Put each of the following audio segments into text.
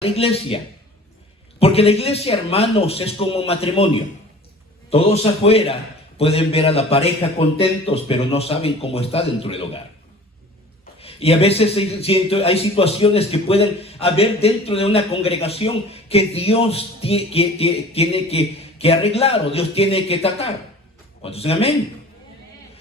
la iglesia. Porque la iglesia, hermanos, es como un matrimonio. Todos afuera pueden ver a la pareja contentos, pero no saben cómo está dentro del hogar. Y a veces hay situaciones que pueden haber dentro de una congregación que Dios tiene que arreglar o Dios tiene que tratar. ¿Cuántos dicen amén?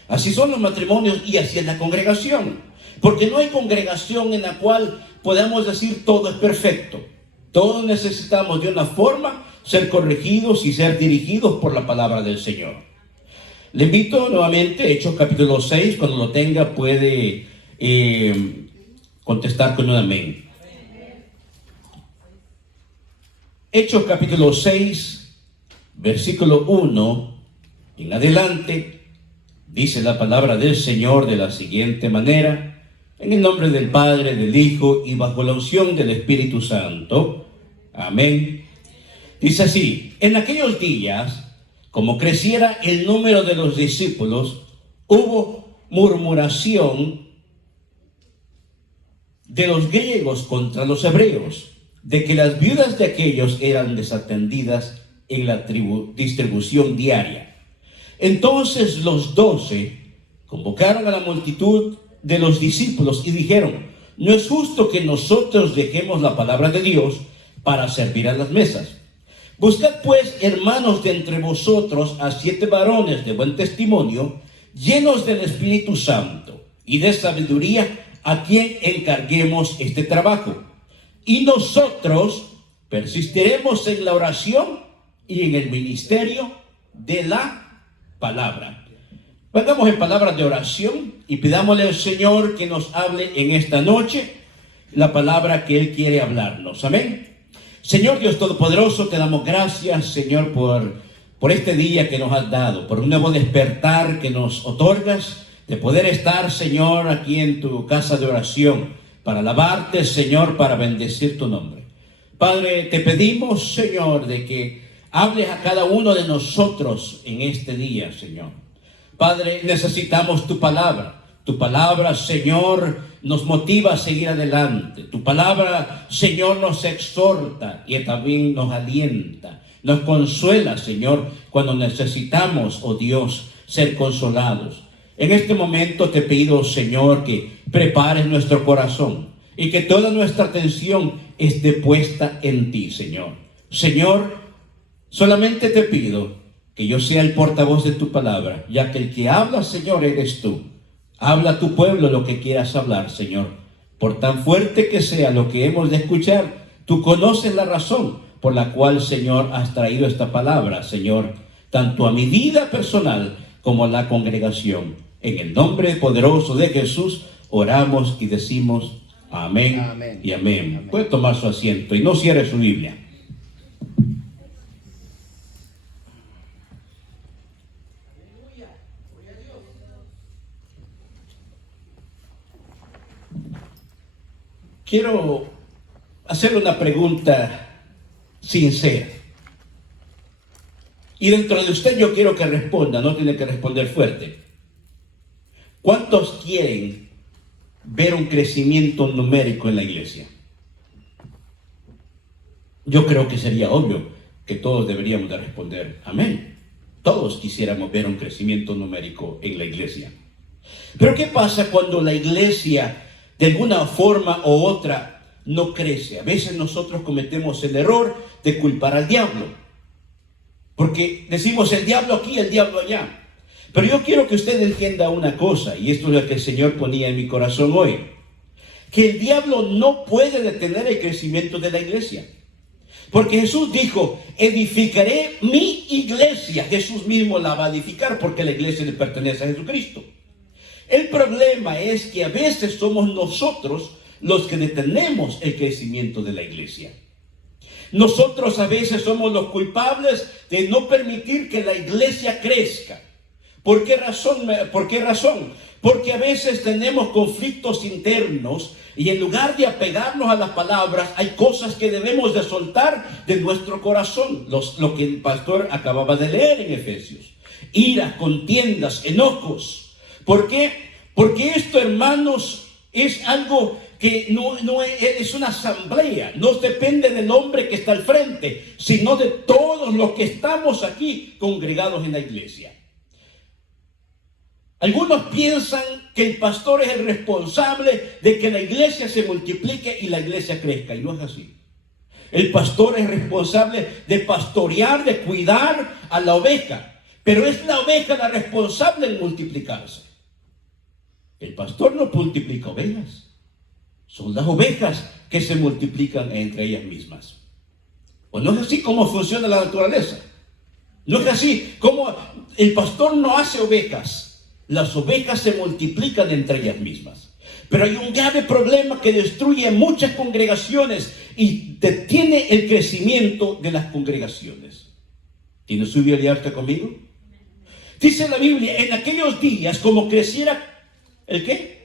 Así son los matrimonios y así es la congregación. Porque no hay congregación en la cual podamos decir todo es perfecto. Todos necesitamos de una forma ser corregidos y ser dirigidos por la palabra del Señor. Le invito nuevamente, Hechos capítulo 6, cuando lo tenga puede contestar con un amén. Hechos capítulo 6, versículo 1 en adelante, dice la palabra del Señor de la siguiente manera: en el nombre del Padre, del Hijo y bajo la unción del Espíritu Santo. Amén. Dice así: en aquellos días, como creciera el número de los discípulos, hubo murmuración de los griegos contra los hebreos, de que las viudas de aquellos eran desatendidas en la distribución diaria. Entonces los 12 convocaron a la multitud de los discípulos y dijeron: no es justo que nosotros dejemos la palabra de Dios para servir a las mesas. Buscad pues, hermanos, de entre vosotros a 7 varones de buen testimonio, llenos del Espíritu Santo y de sabiduría, a quien encarguemos este trabajo. Y nosotros persistiremos en la oración y en el ministerio de la palabra. Pongamos en palabras de oración y pidámosle al Señor que nos hable en esta noche la palabra que Él quiere hablarnos. Amén. Señor Dios Todopoderoso, te damos gracias, Señor, por este día que nos has dado, por un nuevo despertar que nos otorgas, de poder estar, Señor, aquí en tu casa de oración, para alabarte, Señor, para bendecir tu nombre. Padre, te pedimos, Señor, de que hables a cada uno de nosotros en este día, Señor. Padre, necesitamos tu palabra. Tu palabra, Señor, nos motiva a seguir adelante. Tu palabra, Señor, nos exhorta y también nos alienta. Nos consuela, Señor, cuando necesitamos, oh Dios, ser consolados. En este momento te pido, Señor, que prepares nuestro corazón y que toda nuestra atención esté puesta en ti, Señor. Señor, solamente te pido que yo sea el portavoz de tu palabra, ya que el que habla, Señor, eres tú. Habla a tu pueblo lo que quieras hablar, Señor. Por tan fuerte que sea lo que hemos de escuchar, tú conoces la razón por la cual, Señor, has traído esta palabra, Señor, tanto a mi vida personal como a la congregación. En el nombre poderoso de Jesús oramos y decimos amén, amén y amén. Amén. Puede tomar su asiento y no cierre su Biblia. Quiero hacerle una pregunta sincera. Y dentro de usted yo quiero que responda, no tiene que responder fuerte. ¿Cuántos quieren ver un crecimiento numérico en la iglesia? Yo creo que sería obvio que todos deberíamos de responder amén. Todos quisiéramos ver un crecimiento numérico en la iglesia. Pero ¿qué pasa cuando la iglesia de alguna forma u otra no crece? A veces nosotros cometemos el error de culpar al diablo, porque decimos el diablo aquí, el diablo allá. Pero yo quiero que usted entienda una cosa, y esto es lo que el Señor ponía en mi corazón hoy: que el diablo no puede detener el crecimiento de la iglesia, porque Jesús dijo: edificaré mi iglesia. Jesús mismo la va a edificar porque la iglesia le pertenece a Jesucristo. El problema es que a veces somos nosotros los que detenemos el crecimiento de la iglesia. Nosotros a veces somos los culpables de no permitir que la iglesia crezca. ¿Por qué razón? Porque a veces tenemos conflictos internos y en lugar de apegarnos a las palabras, hay cosas que debemos de soltar de nuestro corazón. Lo que el pastor acababa de leer en Efesios. Ira, contiendas, enojos. ¿Por qué? Porque esto, hermanos, es algo que no es una asamblea, no depende del hombre que está al frente, sino de todos los que estamos aquí congregados en la iglesia. Algunos piensan que el pastor es el responsable de que la iglesia se multiplique y la iglesia crezca, y no es así. El pastor es responsable de pastorear, de cuidar a la oveja, pero es la oveja la responsable de multiplicarse. El pastor no multiplica ovejas. Son las ovejas que se multiplican entre ellas mismas. ¿O no es así como funciona la naturaleza? No es así como el pastor no hace ovejas. Las ovejas se multiplican entre ellas mismas. Pero hay un grave problema que destruye muchas congregaciones y detiene el crecimiento de las congregaciones. ¿Tiene su Biblia abierta conmigo? Dice la Biblia, en aquellos días, como creciera, ¿el qué?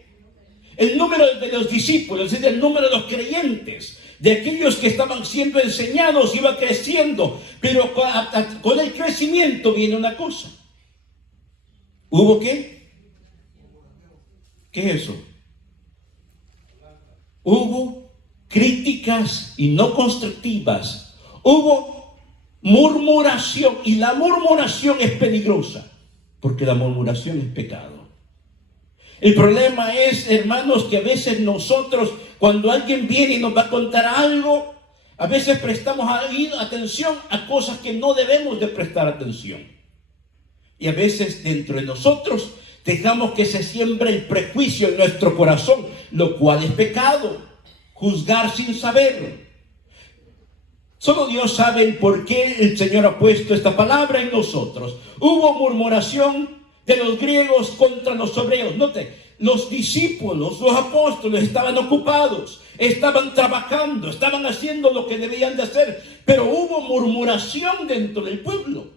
El número de los discípulos, es decir, el número de los creyentes, de aquellos que estaban siendo enseñados, iba creciendo. Pero con el crecimiento viene una cosa. ¿Hubo qué? ¿Qué es eso? Hubo críticas y no constructivas. Hubo murmuración, y la murmuración es peligrosa, porque la murmuración es pecado. El problema es, hermanos, que a veces nosotros, cuando alguien viene y nos va a contar algo, a veces prestamos atención a cosas que no debemos de prestar atención. Y a veces dentro de nosotros dejamos que se siembre el prejuicio en nuestro corazón, lo cual es pecado. Juzgar sin saberlo. Solo Dios sabe el por qué el Señor ha puesto esta palabra en nosotros. Hubo murmuración de los griegos contra los hebreos. Note, los discípulos, los apóstoles estaban ocupados, estaban trabajando, estaban haciendo lo que debían de hacer, pero hubo murmuración dentro del pueblo,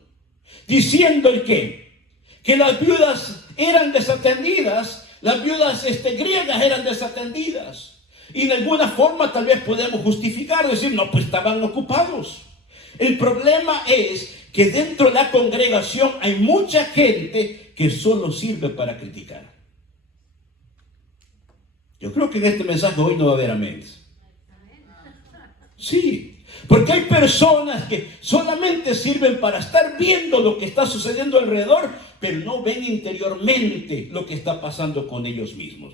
diciendo el qué, que las viudas eran desatendidas, las viudas griegas eran desatendidas, y de alguna forma tal vez podemos justificar, decir, no, pues estaban ocupados. El problema es que dentro de la congregación hay mucha gente que solo sirve para criticar. Yo creo que en este mensaje hoy no va a haber amén. Sí, porque hay personas que solamente sirven para estar viendo lo que está sucediendo alrededor, pero no ven interiormente lo que está pasando con ellos mismos.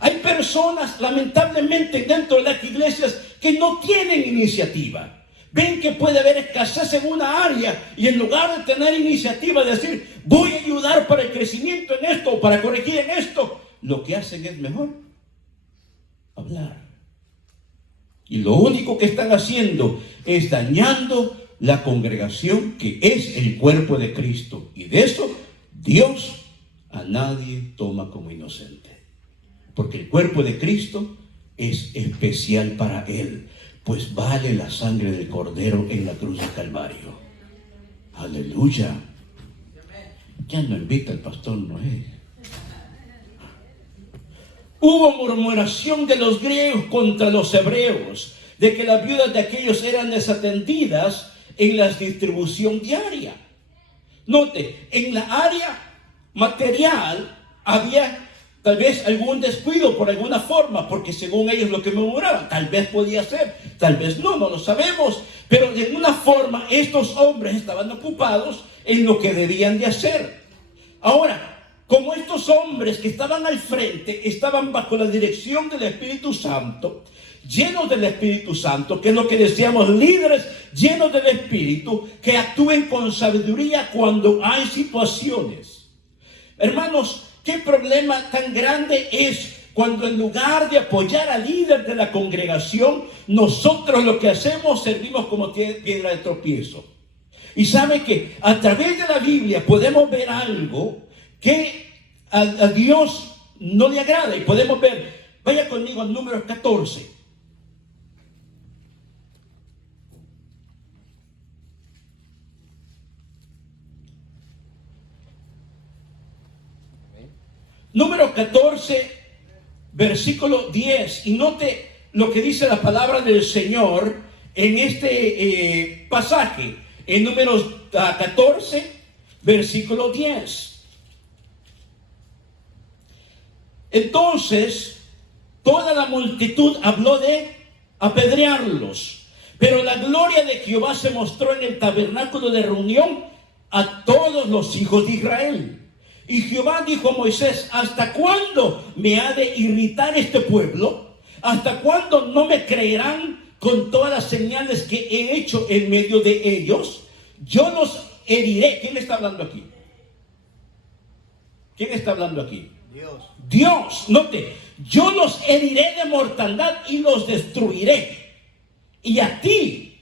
Hay personas, lamentablemente, dentro de las iglesias que no tienen iniciativa. Ven que puede haber escasez en una área y en lugar de tener iniciativa de decir, voy a ayudar para el crecimiento en esto o para corregir en esto, lo que hacen es mejor hablar. Y lo único que están haciendo es dañando la congregación, que es el cuerpo de Cristo. Y de eso Dios a nadie toma como inocente. Porque el cuerpo de Cristo es especial para Él. Pues vale la sangre del Cordero en la cruz del Calvario. Aleluya. Ya no invita al pastor Noé. Hubo murmuración de los griegos contra los hebreos, de que las viudas de aquellos eran desatendidas en la distribución diaria. Note, en la área material había tal vez algún descuido por alguna forma, porque según ellos lo que murmuraban, tal vez podía ser, tal vez no lo sabemos, pero de alguna forma estos hombres estaban ocupados en lo que debían de hacer. Ahora, como estos hombres que estaban al frente estaban bajo la dirección del Espíritu Santo, llenos del Espíritu Santo, que es lo que decíamos, líderes llenos del Espíritu, que actúen con sabiduría cuando hay situaciones. Hermanos, ¿qué problema tan grande es cuando en lugar de apoyar al líder de la congregación, nosotros lo que hacemos servimos como piedra de tropiezo? Y sabe que a través de la Biblia podemos ver algo que a Dios no le agrada. Y podemos ver, vaya conmigo al número 14. Número 14, versículo 10. Y note lo que dice la palabra del Señor en este pasaje. En números 14, versículo 10. Entonces, toda la multitud habló de apedrearlos. Pero la gloria de Jehová se mostró en el tabernáculo de reunión a todos los hijos de Israel. Y Jehová dijo a Moisés: ¿hasta cuándo me ha de irritar este pueblo? ¿Hasta cuándo no me creerán con todas las señales que he hecho en medio de ellos? Yo los heriré. ¿Quién está hablando aquí? ¿Quién está hablando aquí? Dios. Dios, note, yo los heriré de mortandad y los destruiré. Y a ti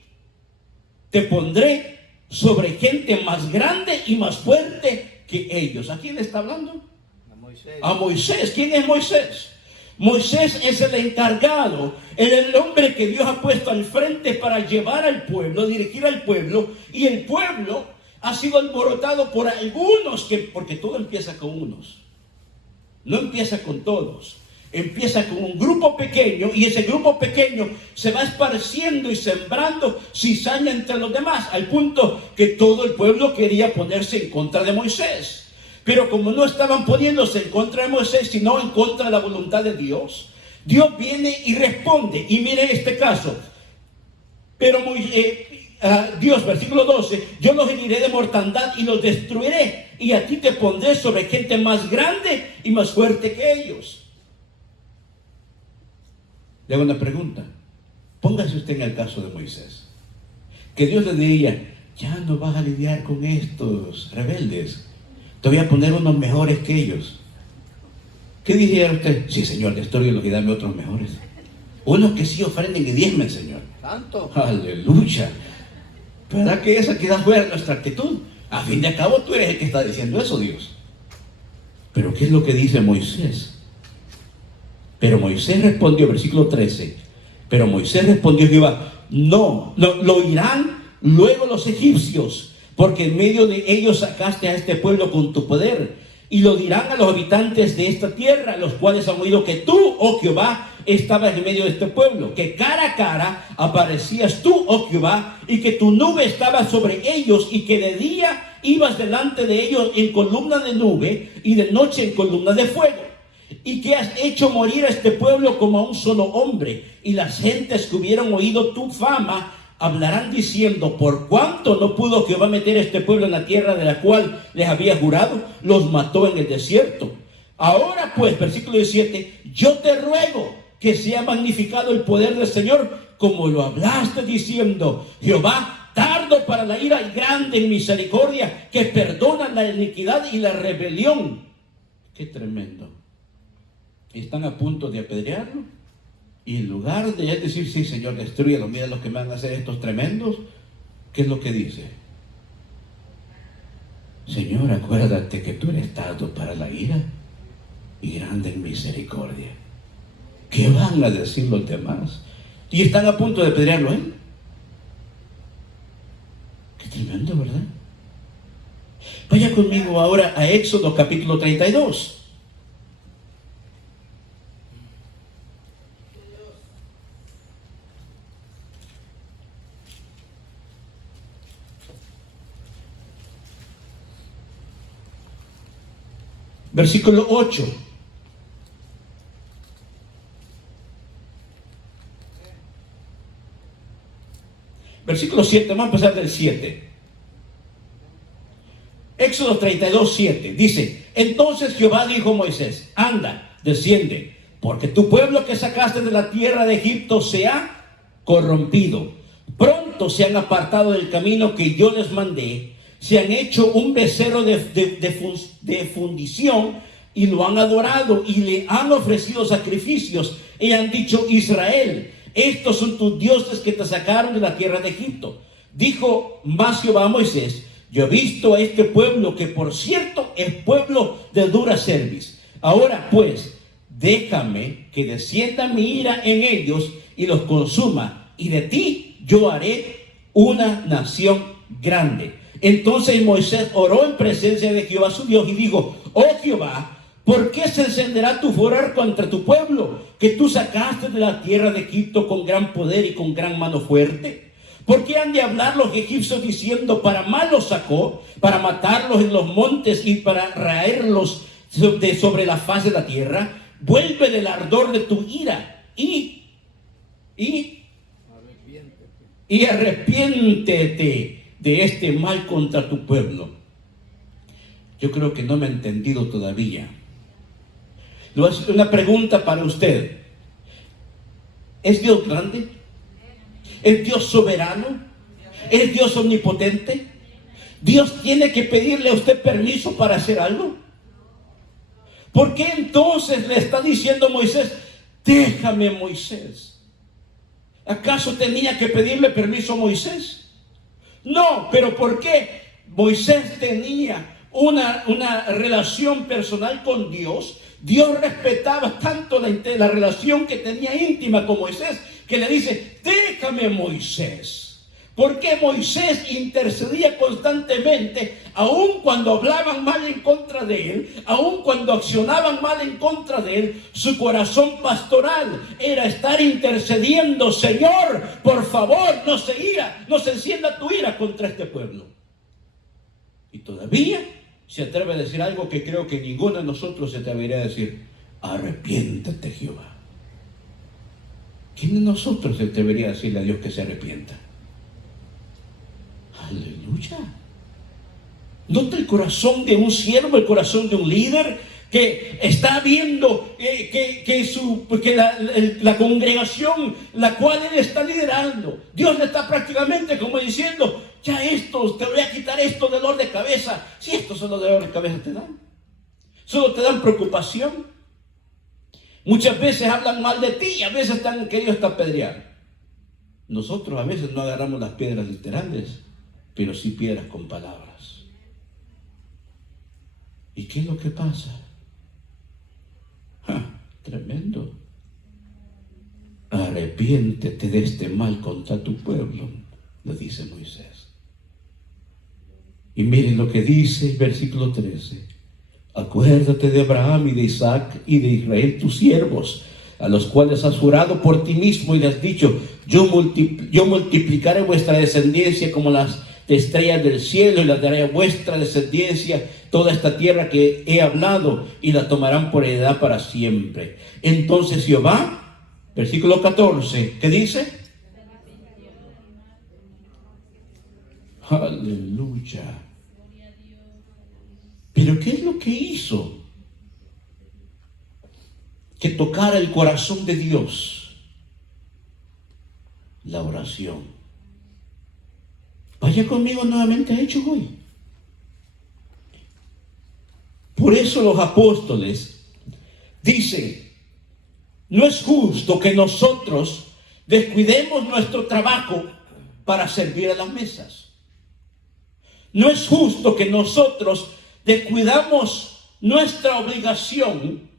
te pondré sobre gente más grande y más fuerte que ellos. ¿A quién está hablando? A Moisés. A Moisés. ¿Quién es Moisés? Moisés es el encargado, el hombre que Dios ha puesto al frente para llevar al pueblo, dirigir al pueblo, y el pueblo ha sido alborotado por algunos, porque todo empieza con unos, no empieza con todos, empieza con un grupo pequeño, y ese grupo pequeño se va esparciendo y sembrando cizaña entre los demás, al punto que todo el pueblo quería ponerse en contra de Moisés. Pero como no estaban poniéndose en contra de Moisés, sino en contra de la voluntad de Dios, Dios viene y responde. Y miren este caso. Pero Dios, versículo 12, yo los heriré de mortandad y los destruiré, y a ti te pondré sobre gente más grande y más fuerte que ellos. Le hago una pregunta. Póngase usted en el caso de Moisés. Que Dios le diría: ya no vas a lidiar con estos rebeldes, te voy a poner unos mejores que ellos. ¿Qué diría usted? Sí, Señor, destrúyelos y dame otros mejores. Unos que sí ofrenden y diezmen, Señor. Santo. Aleluya. ¿Verdad que esa queda fuera de nuestra actitud? A fin de cabo, tú eres el que está diciendo eso, Dios. Pero ¿qué es lo que dice Moisés? Pero Moisés respondió, versículo 13. Pero Moisés respondió Jehová: no, lo oirán luego los egipcios, porque en medio de ellos sacaste a este pueblo con tu poder, y lo dirán a los habitantes de esta tierra, los cuales han oído que tú, oh Jehová, estabas en medio de este pueblo, que cara a cara aparecías tú, oh Jehová, y que tu nube estaba sobre ellos, y que de día ibas delante de ellos en columna de nube, y de noche en columna de fuego, y que has hecho morir a este pueblo como a un solo hombre, y las gentes que hubieran oído tu fama hablarán diciendo: por cuanto no pudo Jehová meter a este pueblo en la tierra de la cual les había jurado, los mató en el desierto. Ahora pues, versículo 17, yo te ruego que sea magnificado el poder del Señor, como lo hablaste diciendo: Jehová, tardo para la ira y grande en misericordia, que perdona la iniquidad y la rebelión. Qué tremendo. Están a punto de apedrearlo, y en lugar de él decir: sí, Señor, destrúyelo, mira los que me van a hacer estos tremendos, ¿qué es lo que dice? Señor, acuérdate que tú eres tardo para la ira y grande en misericordia. ¿Qué van a decir los demás? Y están a punto de apedrearlo, ¿eh? Qué tremendo, ¿verdad? Vaya conmigo ahora a Éxodo capítulo 32. Versículo 8. Versículo 7, vamos a empezar del 7. Éxodo 32, 7. Dice: entonces Jehová dijo a Moisés: anda, desciende, porque tu pueblo que sacaste de la tierra de Egipto se ha corrompido. Pronto se han apartado del camino que yo les mandé. Se han hecho un becerro de fundición y lo han adorado y le han ofrecido sacrificios. Y han dicho: Israel, estos son tus dioses que te sacaron de la tierra de Egipto. Dijo más Jehová a Moisés: yo he visto a este pueblo, que por cierto es pueblo de dura cerviz. Ahora pues, déjame que descienda mi ira en ellos y los consuma, y de ti yo haré una nación grande. Entonces Moisés oró en presencia de Jehová su Dios y dijo: oh Jehová, ¿por qué se encenderá tu furor contra tu pueblo, que tú sacaste de la tierra de Egipto con gran poder y con gran mano fuerte? ¿Por qué han de hablar los egipcios diciendo: para mal los sacó, para matarlos en los montes y para raerlos sobre la faz de la tierra? vuelve del ardor de tu ira y arrepiéntete de este mal contra tu pueblo. Yo creo que no me ha entendido todavía. Le voy a hacer una pregunta para usted. ¿Es Dios grande? ¿Es Dios soberano? ¿Es Dios omnipotente? ¿Dios tiene que pedirle a usted permiso para hacer algo? ¿Por qué entonces le está diciendo Moisés, déjame, Moisés? ¿Acaso tenía que pedirle permiso a Moisés? No, pero ¿por qué? Moisés tenía una relación personal con Dios. Dios respetaba tanto la relación que tenía íntima con Moisés, que le dice, déjame, Moisés. Porque Moisés intercedía constantemente, aun cuando hablaban mal en contra de él, aun cuando accionaban mal en contra de él. Su corazón pastoral era estar intercediendo, Señor, por favor, no se encienda tu ira contra este pueblo. Y todavía se atreve a decir algo que creo que ninguno de nosotros se atrevería a decir, arrepiéntate, Jehová. ¿Quién de nosotros se atrevería a decirle a Dios que se arrepienta? Aleluya. Nota el corazón de un siervo, el corazón de un líder que está viendo que la congregación la cual él está liderando, Dios le está prácticamente como diciendo, ya esto, te voy a quitar esto de dolor de cabeza. Si esto solo de dolor de cabeza te dan, solo te dan preocupación. Muchas veces hablan mal de ti y a veces están queridos hasta apedrear. Nosotros a veces no agarramos las piedras literales, pero sí piedras con palabras. ¿Y qué es lo que pasa? Tremendo. Arrepiéntete de este mal contra tu pueblo, le dice Moisés. Y miren lo que dice el versículo 13. Acuérdate de Abraham y de Isaac y de Israel, tus siervos, a los cuales has jurado por ti mismo y le has dicho, yo multiplicaré vuestra descendencia como las estrellas del cielo y las daré a vuestra descendencia toda esta tierra que he hablado y la tomarán por heredad para siempre. Entonces Jehová, versículo 14, ¿qué dice? Aleluya. Pero ¿qué es lo que hizo que tocara el corazón de Dios? La oración. Vaya conmigo nuevamente a Hechos hoy. Por eso los apóstoles dicen, no es justo que nosotros descuidemos nuestro trabajo para servir a las mesas. No es justo que nosotros descuidamos nuestra obligación,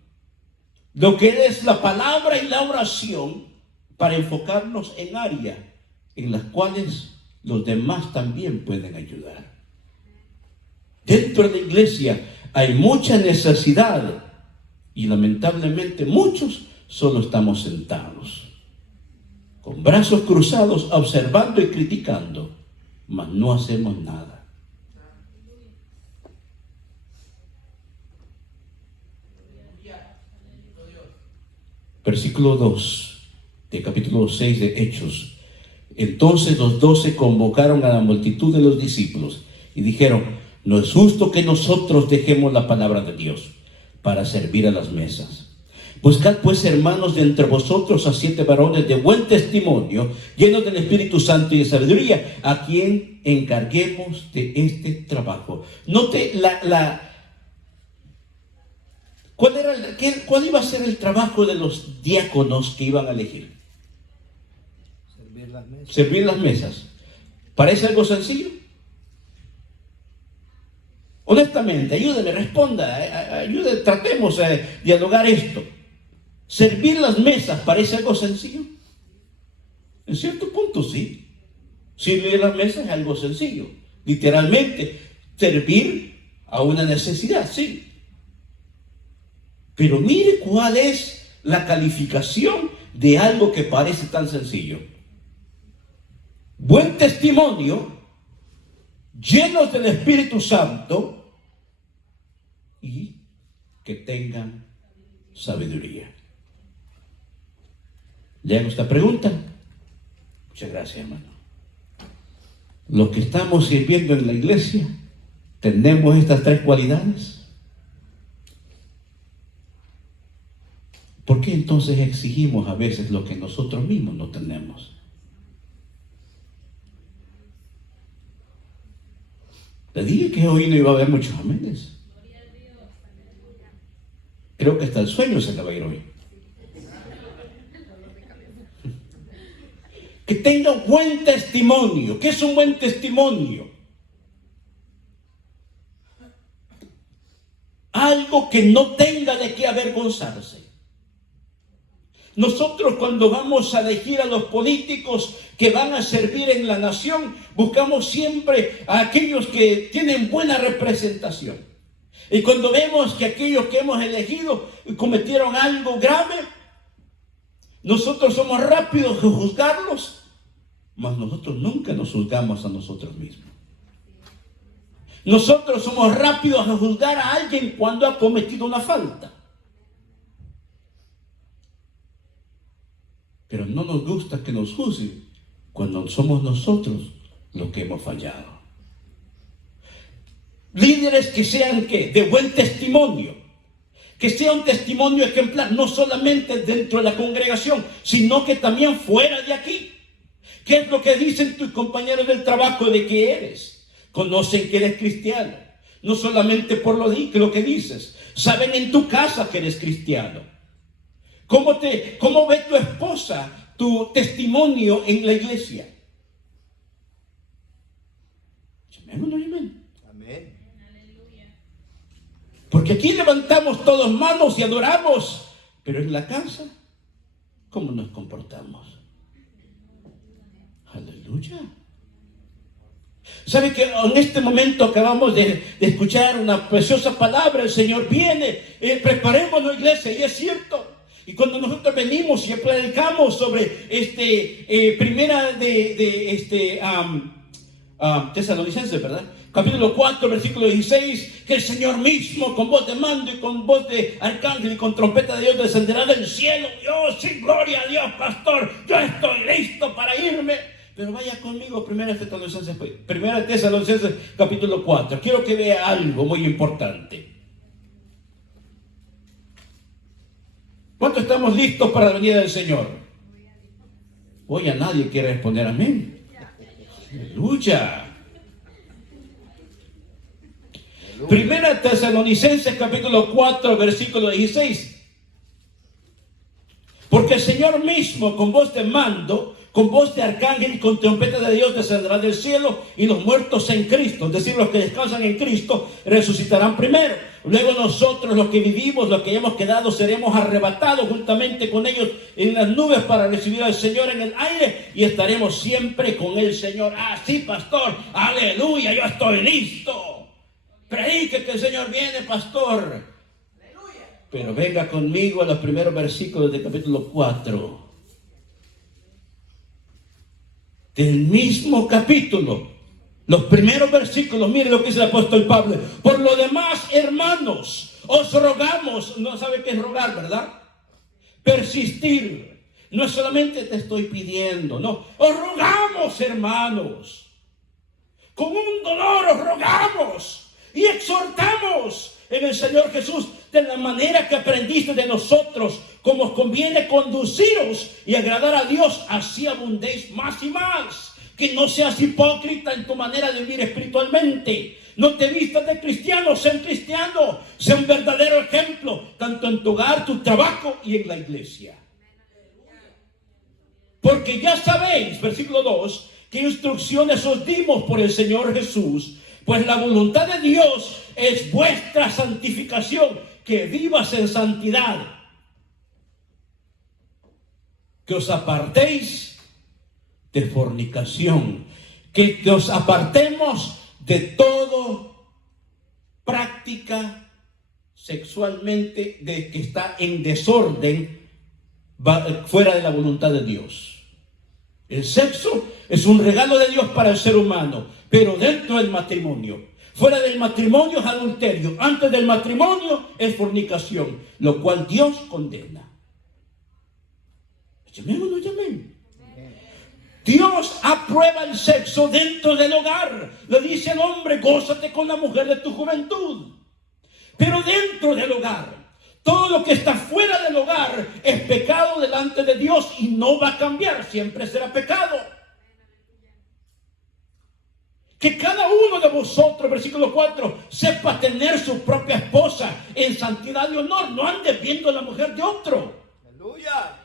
lo que es la palabra y la oración, para enfocarnos en áreas en las cuales los demás también pueden ayudar. Dentro de la iglesia hay mucha necesidad y lamentablemente muchos solo estamos sentados, con brazos cruzados, observando y criticando, mas no hacemos nada. Versículo 2 de capítulo 6 de Hechos. Entonces los 12 convocaron a la multitud de los discípulos y dijeron, no es justo que nosotros dejemos la palabra de Dios para servir a las mesas. Buscad pues, hermanos, de entre vosotros a 7 varones de buen testimonio, llenos del Espíritu Santo y de sabiduría, a quien encarguemos de este trabajo. Note ¿cuál iba a ser el trabajo de los diáconos que iban a elegir? Servir las mesas. ¿Parece algo sencillo? Honestamente, ayúdeme, responda, ayúdeme, tratemos de dialogar esto. ¿Servir las mesas parece algo sencillo? En cierto punto sí. Servir las mesas es algo sencillo. Literalmente, servir a una necesidad, sí. Pero mire cuál es la calificación de algo que parece tan sencillo. Buen testimonio, llenos del Espíritu Santo y que tengan sabiduría. ¿Le hago esta pregunta? Muchas gracias, hermano. Los que estamos sirviendo en la iglesia, ¿tenemos estas tres cualidades? ¿Por qué entonces exigimos a veces lo que nosotros mismos no tenemos? Le dije que hoy no iba a haber muchos amenes. Creo que hasta el sueño se le va a ir hoy. Que tenga un buen testimonio. ¿Qué es un buen testimonio? Algo que no tenga de qué avergonzarse. Nosotros, cuando vamos a elegir a los políticos que van a servir en la nación, buscamos siempre a aquellos que tienen buena representación. Y cuando vemos que aquellos que hemos elegido cometieron algo grave, nosotros somos rápidos en juzgarlos, mas nosotros nunca nos juzgamos a nosotros mismos. Nosotros somos rápidos a juzgar a alguien cuando ha cometido una falta. Pero no nos gusta que nos juzguen cuando somos nosotros los que hemos fallado. Líderes que sean de buen testimonio, que sea un testimonio ejemplar, no solamente dentro de la congregación, sino que también fuera de aquí. ¿Qué es lo que dicen tus compañeros del trabajo de que eres? Conocen que eres cristiano, no solamente por lo que dices, saben en tu casa que eres cristiano. ¿Cómo ve tu esposa tu testimonio en la iglesia? Amén. Amén. Porque aquí levantamos todos manos y adoramos, pero en la casa, ¿cómo nos comportamos? Aleluya. ¿Sabe que en este momento acabamos de escuchar una preciosa palabra? El Señor viene, preparémonos, iglesia, y es cierto. Y cuando nosotros venimos y predicamos sobre primera Tesalonicenses, ¿verdad? Capítulo 4, versículo 16, que el Señor mismo con voz de mando y con voz de arcángel y con trompeta de Dios descenderá del cielo. Dios, sí, gloria a Dios, pastor, yo estoy listo para irme. Pero vaya conmigo, primera Tesalonicenses capítulo 4. Quiero que vea algo muy importante. ¿Cuánto estamos listos para la venida del Señor? Hoy a nadie quiere responder amén. Aleluya. Primera Tesalonicenses capítulo 4, versículo 16. Porque el Señor mismo con voz de mando, con voz de arcángel y con trompeta de Dios descenderá del cielo, y los muertos en Cristo, es decir, los que descansan en Cristo, resucitarán primero. Luego nosotros, los que vivimos, los que hemos quedado, seremos arrebatados juntamente con ellos en las nubes para recibir al Señor en el aire, y estaremos siempre con el Señor. Ah, sí, pastor, aleluya, yo estoy listo. Predique que el Señor viene, pastor. Pero venga conmigo a los primeros versículos del capítulo 4. Del mismo capítulo, los primeros versículos, mire lo que dice el apóstol Pablo. Por lo demás, hermanos, os rogamos, no sabe qué es rogar, ¿verdad? Persistir. No es solamente te estoy pidiendo, no. Os rogamos, hermanos. Con un dolor os rogamos y exhortamos en el Señor Jesús, de la manera que aprendiste de nosotros, como os conviene conduciros y agradar a Dios, así abundéis más y más. Que no seas hipócrita en tu manera de vivir espiritualmente. No te vistas de cristiano, sé un cristiano, sé un verdadero ejemplo, tanto en tu hogar, tu trabajo y en la iglesia. Porque ya sabéis, versículo 2, que instrucciones os dimos por el Señor Jesús, pues la voluntad de Dios es vuestra santificación, que vivas en santidad, que os apartéis de fornicación, que os apartemos de todo práctica sexualmente de que está en desorden, fuera de la voluntad de Dios. El sexo es un regalo de Dios para el ser humano, pero dentro del matrimonio. Fuera del matrimonio es adulterio. Antes del matrimonio es fornicación, lo cual Dios condena. ¿Amén o no amén? Dios aprueba el sexo dentro del hogar. Le dice al hombre, gózate con la mujer de tu juventud. Pero dentro del hogar, todo lo que está fuera del hogar es pecado delante de Dios y no va a cambiar, siempre será pecado. Que cada uno de vosotros, versículo 4, sepa tener su propia esposa en santidad y honor. No ande viendo la mujer de otro. Aleluya.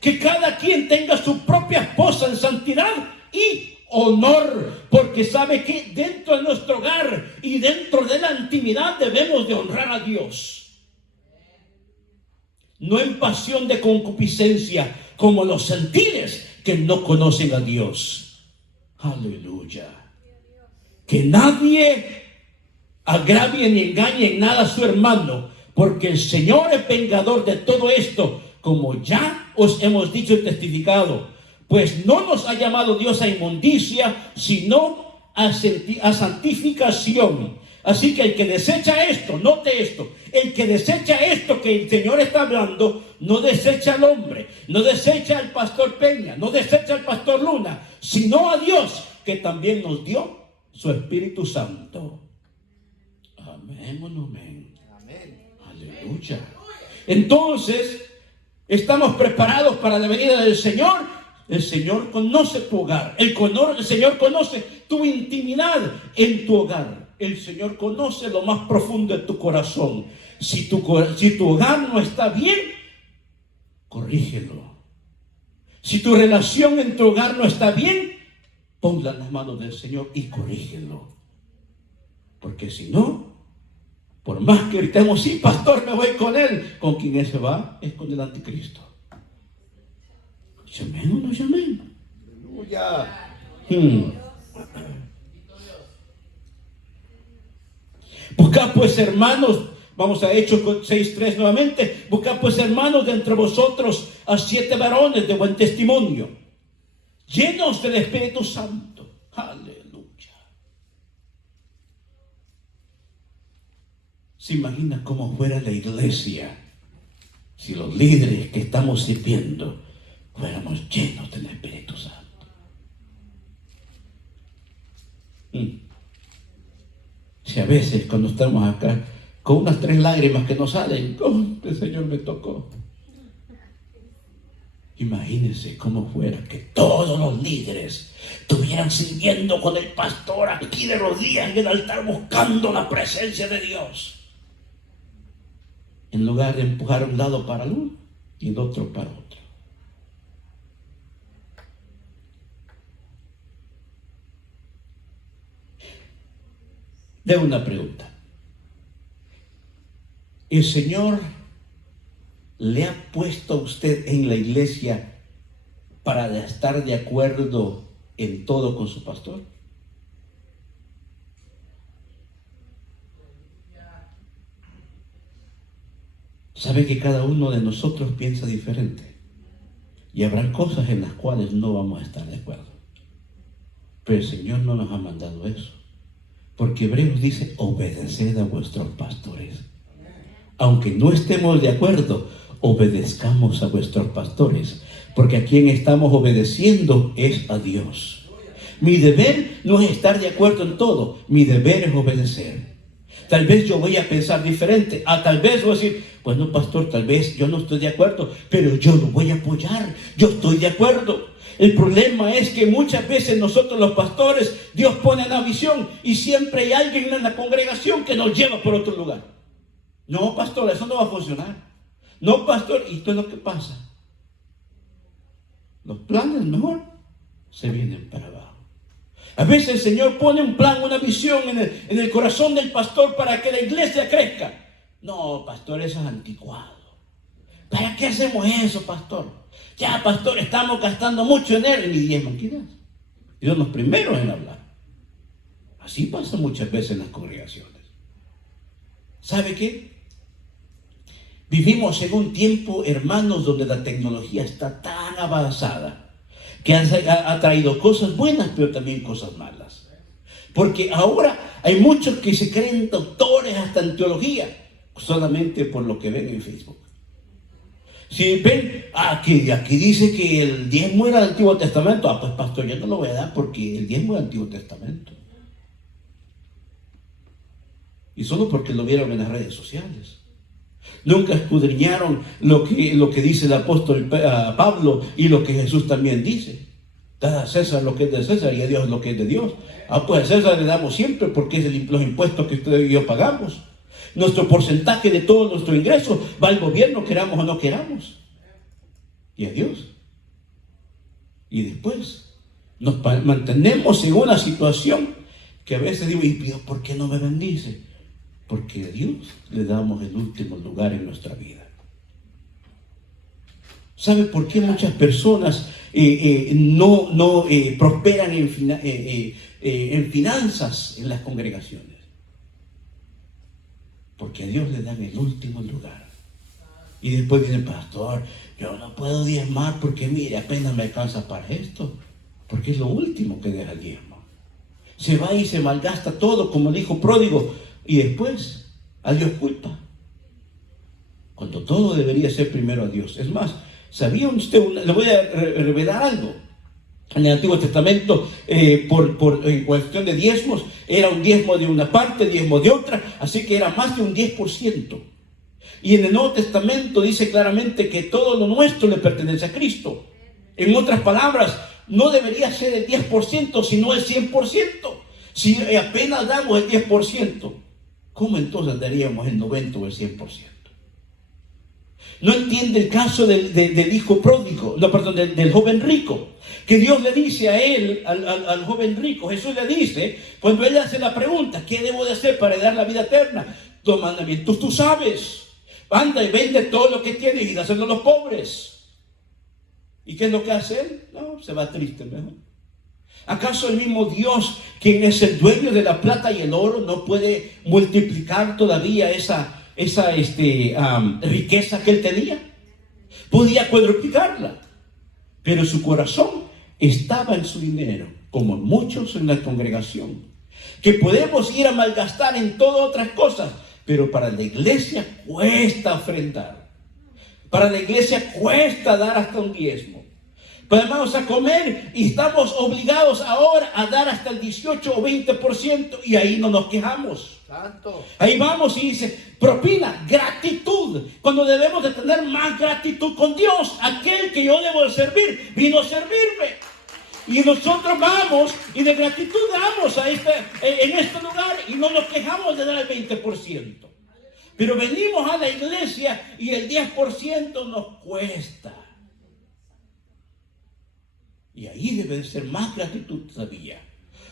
Que cada quien tenga su propia esposa en santidad y honor. Porque sabe que dentro de nuestro hogar y dentro de la intimidad debemos de honrar a Dios. No en pasión de concupiscencia como los gentiles que no conocen a Dios. Aleluya. Que nadie agravie ni engañe en nada a su hermano, porque el Señor es vengador de todo esto, como ya os hemos dicho y testificado. Pues no nos ha llamado Dios a inmundicia, sino a santificación. Así que el que desecha esto, note esto, el que desecha esto que el Señor está hablando, no desecha al hombre, no desecha al pastor Peña, no desecha al pastor Luna, sino a Dios, que también nos dio su Espíritu Santo. Amén o no amén. Amén. Aleluya. Entonces, estamos preparados para la venida del Señor. El Señor conoce tu hogar. El Señor conoce tu intimidad en tu hogar. El Señor conoce lo más profundo de tu corazón. Si tu hogar no está bien, corrígelo. Si tu relación en tu hogar no está bien, ponla en las manos del Señor y corrígelo. Porque si no, por más que gritemos, sí, pastor, me voy con él, con quien se va es con el anticristo. ¿Amén o no amén? Aleluya. Buscad pues, hermanos, vamos a Hechos 6:3 nuevamente. Buscad pues, hermanos, de entre vosotros a 7 varones de buen testimonio, llenos del Espíritu Santo. Aleluya. ¿Se imagina cómo fuera la iglesia si los líderes que estamos sirviendo fuéramos llenos del Espíritu Santo? Si a veces cuando estamos acá con unas 3 lágrimas que nos salen, oh, el Señor me tocó. Imagínense cómo fuera que todos los líderes estuvieran sirviendo con el pastor aquí de rodillas en el altar buscando la presencia de Dios, en lugar de empujar un lado para uno y el otro para otro. De una pregunta. ¿El Señor le ha puesto a usted en la iglesia para estar de acuerdo en todo con su pastor? Sabe que cada uno de nosotros piensa diferente y habrá cosas en las cuales no vamos a estar de acuerdo, pero el Señor no nos ha mandado eso, porque Hebreos dice: obedeced a vuestros pastores. Aunque no estemos de acuerdo, obedezcamos a vuestros pastores, porque a quien estamos obedeciendo es a Dios. Mi deber no es estar de acuerdo en todo, mi deber es obedecer. Tal vez yo voy a pensar diferente, tal vez voy a decir: bueno, pastor, tal vez yo no estoy de acuerdo, pero yo lo voy a apoyar, yo estoy de acuerdo. El problema es que muchas veces nosotros los pastores, Dios pone la visión y siempre hay alguien en la congregación que nos lleva por otro lugar. No, pastor, eso no va a funcionar. No, pastor, y esto es lo que pasa. Los planes mejor se vienen para abajo. A veces el Señor pone un plan, una visión en el corazón del pastor para que la iglesia crezca. No, pastor, eso es anticuado. ¿Para qué hacemos eso, pastor? Ya, pastor, estamos gastando mucho en él. Ni 10 manquinas. Y son los primeros en hablar. Así pasa muchas veces en las congregaciones. ¿Sabe qué? Vivimos en un tiempo, hermanos, donde la tecnología está tan avanzada que ha traído cosas buenas, pero también cosas malas. Porque ahora hay muchos que se creen doctores hasta en teología, solamente por lo que ven en Facebook. Si ven, aquí dice que el diezmo era del Antiguo Testamento, pues pastor, yo no lo voy a dar porque el diezmo es del Antiguo Testamento. Y solo porque lo vieron en las redes sociales. Nunca escudriñaron lo que dice el apóstol Pablo y lo que Jesús también dice. Da a César lo que es de César y a Dios lo que es de Dios. Pues a César le damos siempre porque es los impuestos que usted y yo pagamos. Nuestro porcentaje de todo nuestro ingreso va al gobierno, queramos o no queramos. Y a Dios. Y después nos mantenemos en una situación que a veces digo, ¿y Dios por qué no me bendice? Porque a Dios le damos el último lugar en nuestra vida. ¿Sabe por qué muchas personas no prosperan en finanzas en las congregaciones? Porque a Dios le dan el último lugar. Y después dicen, pastor, yo no puedo diezmar porque mire, apenas me alcanza para esto. Porque es lo último que deja el diezmo. Se va y se malgasta todo como el hijo pródigo. Y después a Dios culpa. Cuando todo debería ser primero a Dios. Es más, ¿sabía usted? Le voy a revelar algo. En el Antiguo Testamento, en cuestión de diezmos, era un diezmo de una parte, diezmo de otra, así que era más de un 10%. Y en el Nuevo Testamento dice claramente que todo lo nuestro le pertenece a Cristo. En otras palabras, no debería ser el 10%, sino el 100%. Si apenas damos el 10%, ¿cómo entonces daríamos el 90% o el 100%? No entiende el caso del hijo pródigo, del joven rico, que Dios le dice a él, al joven rico, Jesús le dice, cuando él hace la pregunta, ¿qué debo de hacer para heredar la vida eterna? Los mandamientos tú sabes, anda y vende todo lo que tienes y dáselo a los pobres. ¿Y qué es lo que hace él? No, se va triste mejor. ¿Acaso el mismo Dios, quien es el dueño de la plata y el oro, no puede multiplicar todavía esa riqueza que él tenía? Podía cuadruplicarla, pero su corazón estaba en su dinero, como muchos en la congregación, que podemos ir a malgastar en todas otras cosas, pero para la iglesia cuesta ofrendar, para la iglesia cuesta dar hasta un diezmo. Pues vamos a comer y estamos obligados ahora a dar hasta el 18 o 20% y ahí no nos quejamos. Santo. Ahí vamos y dice, propina, gratitud, cuando debemos de tener más gratitud con Dios. Aquel que yo debo de servir, vino a servirme. Y nosotros vamos y de gratitud damos en este lugar y no nos quejamos de dar el 20%. Pero venimos a la iglesia y el 10% nos cuesta. Y ahí debe de ser más gratitud todavía.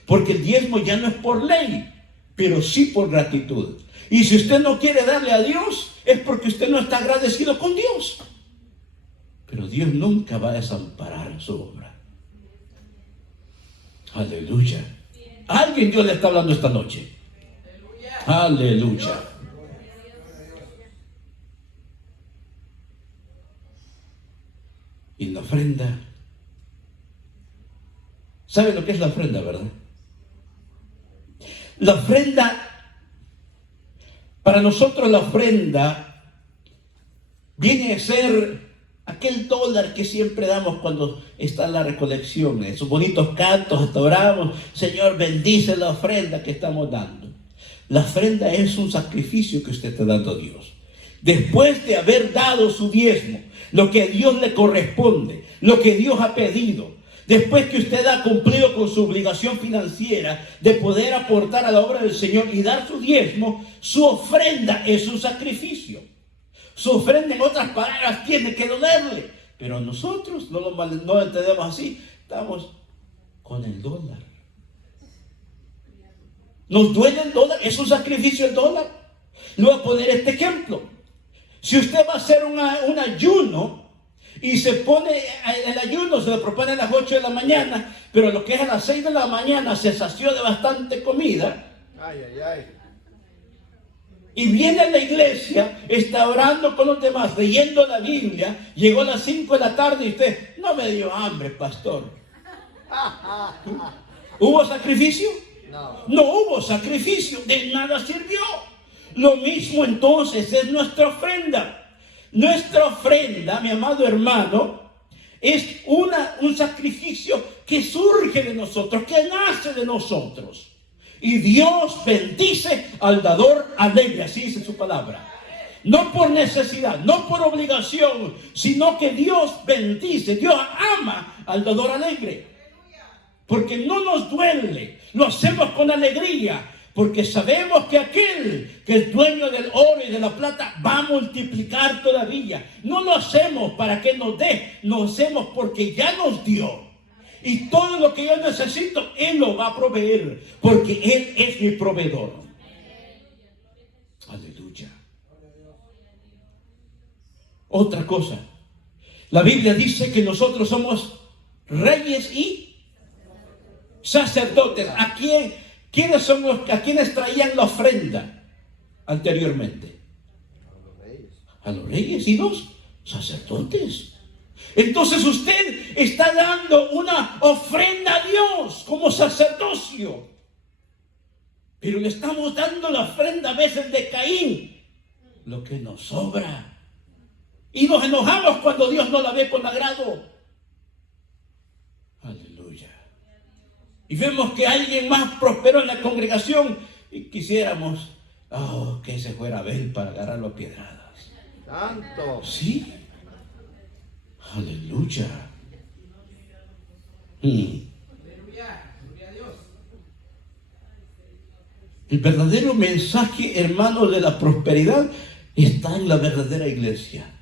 Porque el diezmo ya no es por ley, pero sí por gratitud. Y si usted no quiere darle a Dios, es porque usted no está agradecido con Dios. Pero Dios nunca va a desamparar su obra. Aleluya. ¿A alguien Dios le está hablando esta noche? Aleluya. Y la ofrenda. ¿Sabe lo que es la ofrenda, verdad? La ofrenda, para nosotros la ofrenda viene a ser aquel dólar que siempre damos cuando está la recolección, esos bonitos cantos, hasta oramos, Señor, bendice la ofrenda que estamos dando. La ofrenda es un sacrificio que usted está dando a Dios. Después de haber dado su diezmo, lo que a Dios le corresponde, lo que Dios ha pedido, después que usted ha cumplido con su obligación financiera de poder aportar a la obra del Señor y dar su diezmo, su ofrenda es un sacrificio. Su ofrenda, en otras palabras, tiene que dolerle. Pero nosotros no lo entendemos así. Estamos con el dólar. ¿Nos duele el dólar? ¿Es un sacrificio el dólar? Le voy a poner este ejemplo. Si usted va a hacer un ayuno y se pone el ayuno, se lo propone a las 8 de la mañana, pero lo que es a las 6 de la mañana se sació de bastante comida. Ay, ay, ay. Y viene a la iglesia, está orando con los demás, leyendo la Biblia, llegó a las 5 de la tarde y usted, no me dio hambre, pastor. ¿Hubo sacrificio? No hubo sacrificio, de nada sirvió. Lo mismo entonces es nuestra ofrenda. Nuestra ofrenda, mi amado hermano, es un sacrificio que surge de nosotros, que nace de nosotros. Y Dios bendice al dador alegre, así dice su palabra. No por necesidad, no por obligación, sino que Dios bendice, Dios ama al dador alegre. Porque no nos duele, lo hacemos con alegría, porque sabemos que aquel que es dueño del oro y de la plata va a multiplicar todavía. No lo hacemos para que nos dé, lo hacemos porque ya nos dio. Y todo lo que yo necesito, Él lo va a proveer, porque Él es mi proveedor. Aleluya. Otra cosa, la Biblia dice que nosotros somos reyes y sacerdotes. ¿Quiénes son a quienes traían la ofrenda anteriormente? A los reyes y los sacerdotes. Entonces usted está dando una ofrenda a Dios como sacerdocio. Pero le estamos dando la ofrenda a veces de Caín, lo que nos sobra. Y nos enojamos cuando Dios no la ve con agrado. Aleluya. Y vemos que alguien más prosperó en la congregación y quisiéramos que se fuera Abel para agarrarlo a piedradas. Santo. Sí. Aleluya. El verdadero mensaje, hermano, de la prosperidad está en la verdadera iglesia.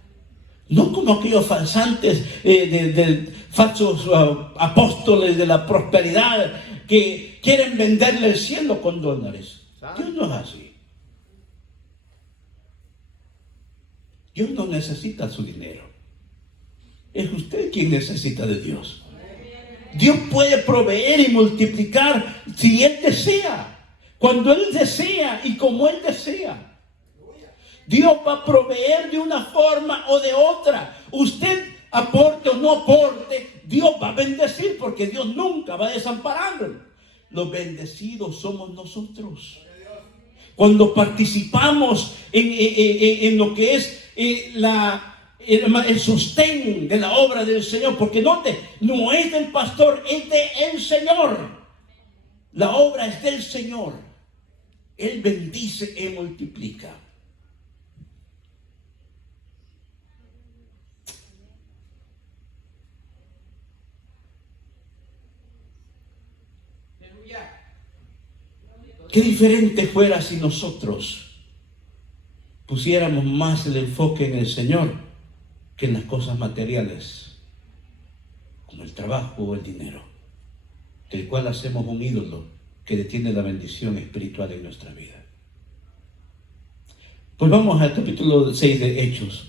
No como aquellos falsantes, falsos apóstoles de la prosperidad que quieren venderle el cielo con dólares. Dios no es así. Dios no necesita su dinero. Es usted quien necesita de Dios. Dios puede proveer y multiplicar si Él desea, cuando Él desea y como Él desea. Dios va a proveer de una forma o de otra. Usted aporte o no aporte, Dios va a bendecir, porque Dios nunca va a desamparar. Los bendecidos somos nosotros. Cuando participamos en lo que es el sostén de la obra del Señor, porque no es del pastor, es del Señor. La obra es del Señor. Él bendice y multiplica. Qué diferente fuera si nosotros pusiéramos más el enfoque en el Señor que en las cosas materiales, como el trabajo o el dinero, del cual hacemos un ídolo que detiene la bendición espiritual en nuestra vida. Pues vamos al capítulo 6 de Hechos.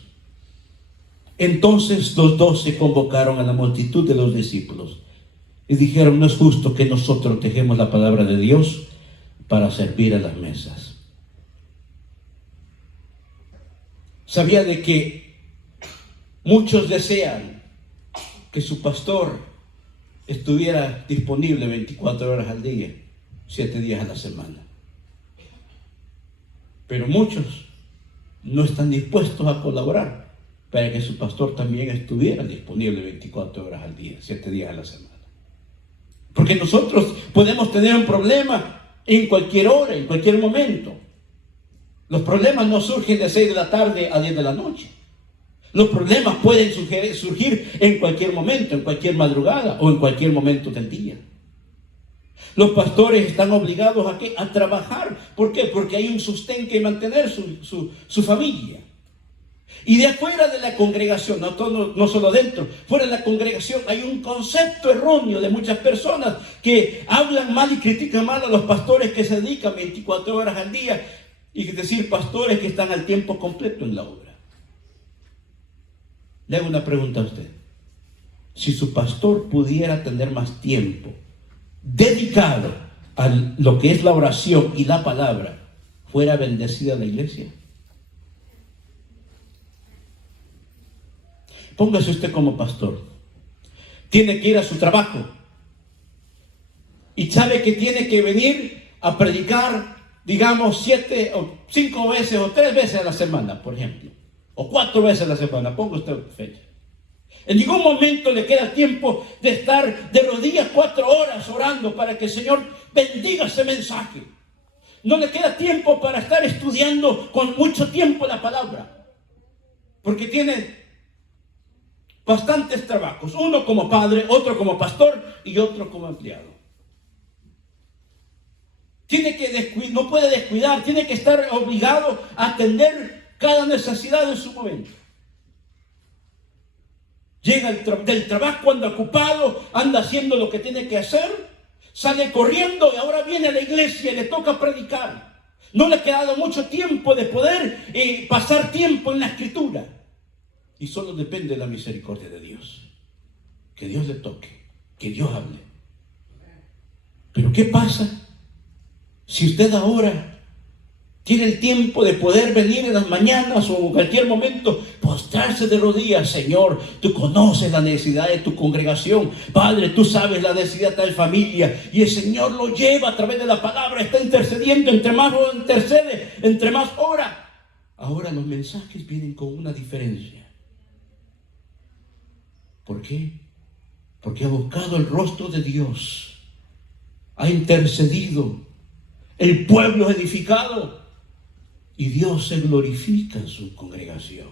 Entonces los 12 convocaron a la multitud de los discípulos y dijeron: no es justo que nosotros dejemos la palabra de Dios para servir a las mesas. Sabía de que muchos desean que su pastor estuviera disponible 24 horas al día, 7 días a la semana. Pero muchos no están dispuestos a colaborar para que su pastor también estuviera disponible 24 horas al día, 7 días a la semana. Porque nosotros podemos tener un problema en cualquier hora, en cualquier momento. Los problemas no surgen de 6 de la tarde a 10 de la noche. Los problemas pueden surgir en cualquier momento, en cualquier madrugada o en cualquier momento del día. Los pastores están obligados a trabajar. ¿Por qué? Porque hay un sostén que mantener su familia. Y de afuera de la congregación, no solo dentro, fuera de la congregación hay un concepto erróneo de muchas personas que hablan mal y critican mal a los pastores que se dedican 24 horas al día, y es decir, pastores que están al tiempo completo en la obra. Le hago una pregunta a usted. Si su pastor pudiera tener más tiempo dedicado a lo que es la oración y la palabra, ¿fuera bendecida la iglesia? Póngase usted como pastor. Tiene que ir a su trabajo. y sabe que tiene que venir a predicar, digamos, 7 o 5 veces o 3 veces a la semana, por ejemplo, o 4 veces a la semana, ponga usted fecha. En ningún momento le queda tiempo de estar de rodillas 4 horas orando para que el Señor bendiga ese mensaje. No le queda tiempo para estar estudiando con mucho tiempo la palabra, porque tiene bastantes trabajos, uno como padre, otro como pastor y otro como empleado. No puede descuidar, tiene que estar obligado a atender cada necesidad en su momento. Llega del trabajo cuando ocupado, anda haciendo lo que tiene que hacer, sale corriendo y ahora viene a la iglesia y le toca predicar. No le ha quedado mucho tiempo de poder pasar tiempo en la escritura. Y solo depende de la misericordia de Dios. Que Dios le toque, que Dios hable. Pero ¿qué pasa si usted ahora tiene el tiempo de poder venir en las mañanas o en cualquier momento, postrarse de rodillas? Señor, tú conoces la necesidad de tu congregación. Padre, tú sabes la necesidad de tal familia. Y el Señor lo lleva a través de la palabra, está intercediendo. Entre más intercede, entre más ora. Ahora los mensajes vienen con una diferencia. ¿Por qué? Porque ha buscado el rostro de Dios. Ha intercedido. El pueblo es edificado. Y Dios se glorifica en su congregación.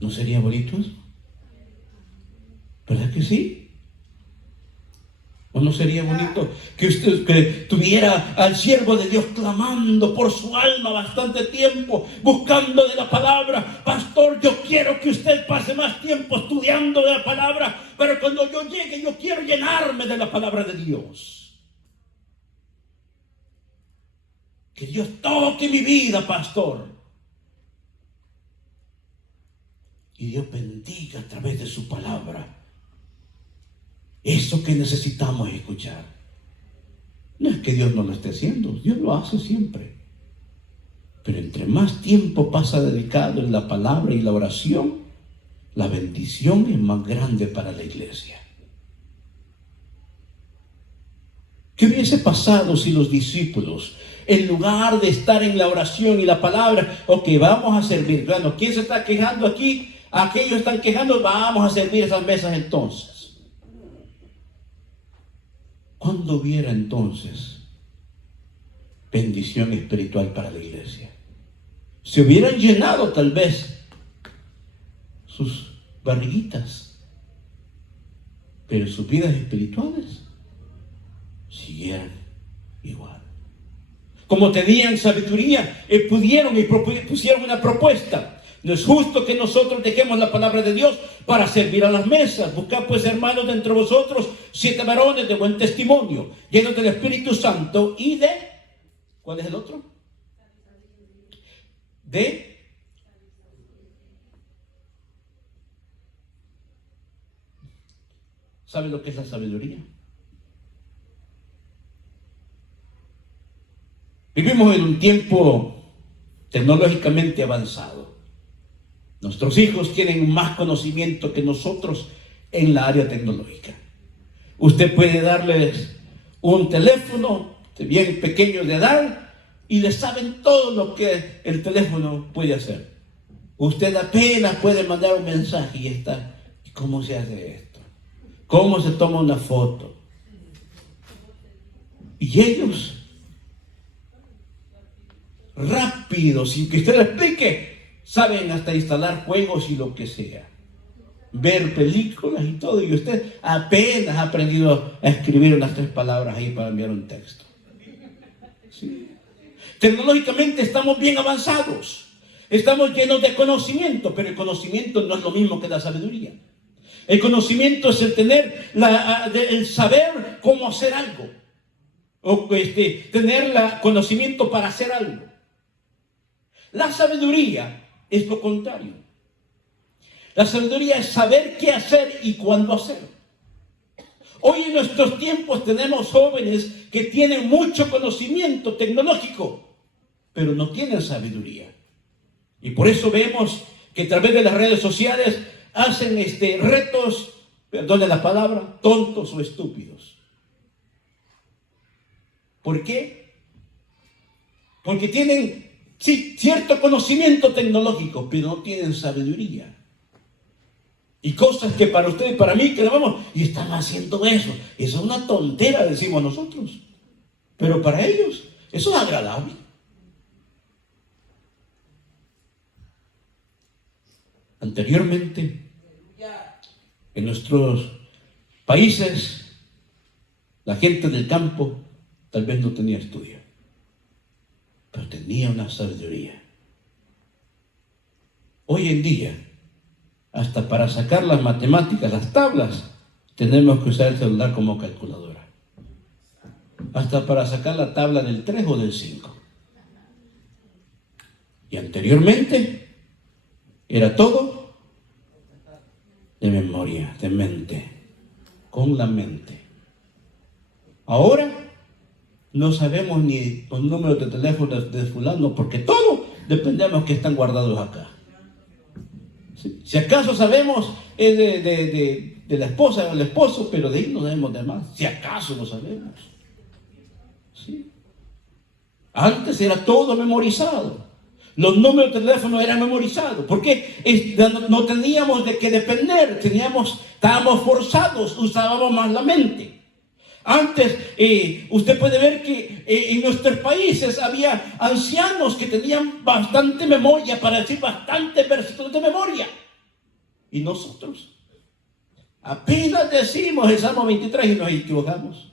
¿No sería bonito eso? ¿Verdad que sí? ¿O no sería bonito que usted tuviera al siervo de Dios clamando por su alma bastante tiempo, buscando de la palabra? Pastor, yo quiero que usted pase más tiempo estudiando de la palabra, pero cuando yo llegue, yo quiero llenarme de la palabra de Dios. Que Dios toque mi vida, pastor. Y Dios bendiga a través de su palabra eso que necesitamos escuchar. No es que Dios no lo esté haciendo, Dios lo hace siempre. Pero entre más tiempo pasa dedicado en la palabra y la oración, la bendición es más grande para la iglesia. ¿Qué hubiese pasado si los discípulos, en lugar de estar en la oración y la palabra, ok, vamos a servir? Bueno, ¿quién se está quejando aquí? Aquellos están quejando, vamos a servir esas mesas entonces. ¿Cuándo hubiera entonces bendición espiritual para la iglesia? Se hubieran llenado tal vez sus barriguitas, pero sus vidas espirituales siguieran igual. Como tenían sabiduría, pudieron y pusieron una propuesta. No es justo que nosotros dejemos la palabra de Dios para servir a las mesas. Buscad pues, hermanos, de entre vosotros 7 varones de buen testimonio, llenos del Espíritu Santo y de... ¿Cuál es el otro? ¿Sabe lo que es la sabiduría? Vivimos en un tiempo tecnológicamente avanzado. Nuestros hijos tienen más conocimiento que nosotros en la área tecnológica. Usted puede darles un teléfono bien pequeño de edad y le saben todo lo que el teléfono puede hacer. Usted apenas puede mandar un mensaje y está, ¿cómo se hace esto? ¿Cómo se toma una foto? Y ellos, rápido, sin que usted le explique, saben hasta instalar juegos y lo que sea, ver películas y todo, y usted apenas ha aprendido a escribir unas 3 palabras ahí para enviar un texto. ¿Sí? Tecnológicamente estamos bien avanzados, estamos llenos de conocimiento, pero el conocimiento no es lo mismo que la sabiduría. El conocimiento es el tener, el saber cómo hacer algo, o tener el conocimiento para hacer algo. La sabiduría es lo contrario. La sabiduría es saber qué hacer y cuándo hacer. Hoy en nuestros tiempos tenemos jóvenes que tienen mucho conocimiento tecnológico, pero no tienen sabiduría. Y por eso vemos que a través de las redes sociales hacen retos perdone la palabra, tontos o estúpidos. ¿Por qué? Porque tienen, sí, cierto conocimiento tecnológico, pero no tienen sabiduría. Y cosas que para usted y para mí que vamos, y están haciendo eso. Eso es una tontera, decimos nosotros. Pero para ellos, eso es agradable. Anteriormente, en nuestros países, la gente del campo tal vez no tenía estudio, pero tenía una sabiduría. Hoy en día, hasta para sacar las matemáticas, las tablas, tenemos que usar el celular como calculadora. Hasta para sacar la tabla del 3 o del 5. Y anteriormente, era todo de memoria, de mente, con la mente. Ahora no sabemos ni los números de teléfono de fulano, porque todo dependemos que están guardados acá. Si acaso sabemos de la esposa o del esposo, pero de ahí no sabemos de más. Si acaso lo sabemos. ¿Sí? Antes era todo memorizado. Los números de teléfono eran memorizados. Porque no teníamos de qué depender. Estábamos forzados, usábamos más la mente. Antes, usted puede ver que en nuestros países había ancianos que tenían bastante memoria, para decir bastantes versículos de memoria. Y nosotros apenas decimos el Salmo 23 y nos equivocamos.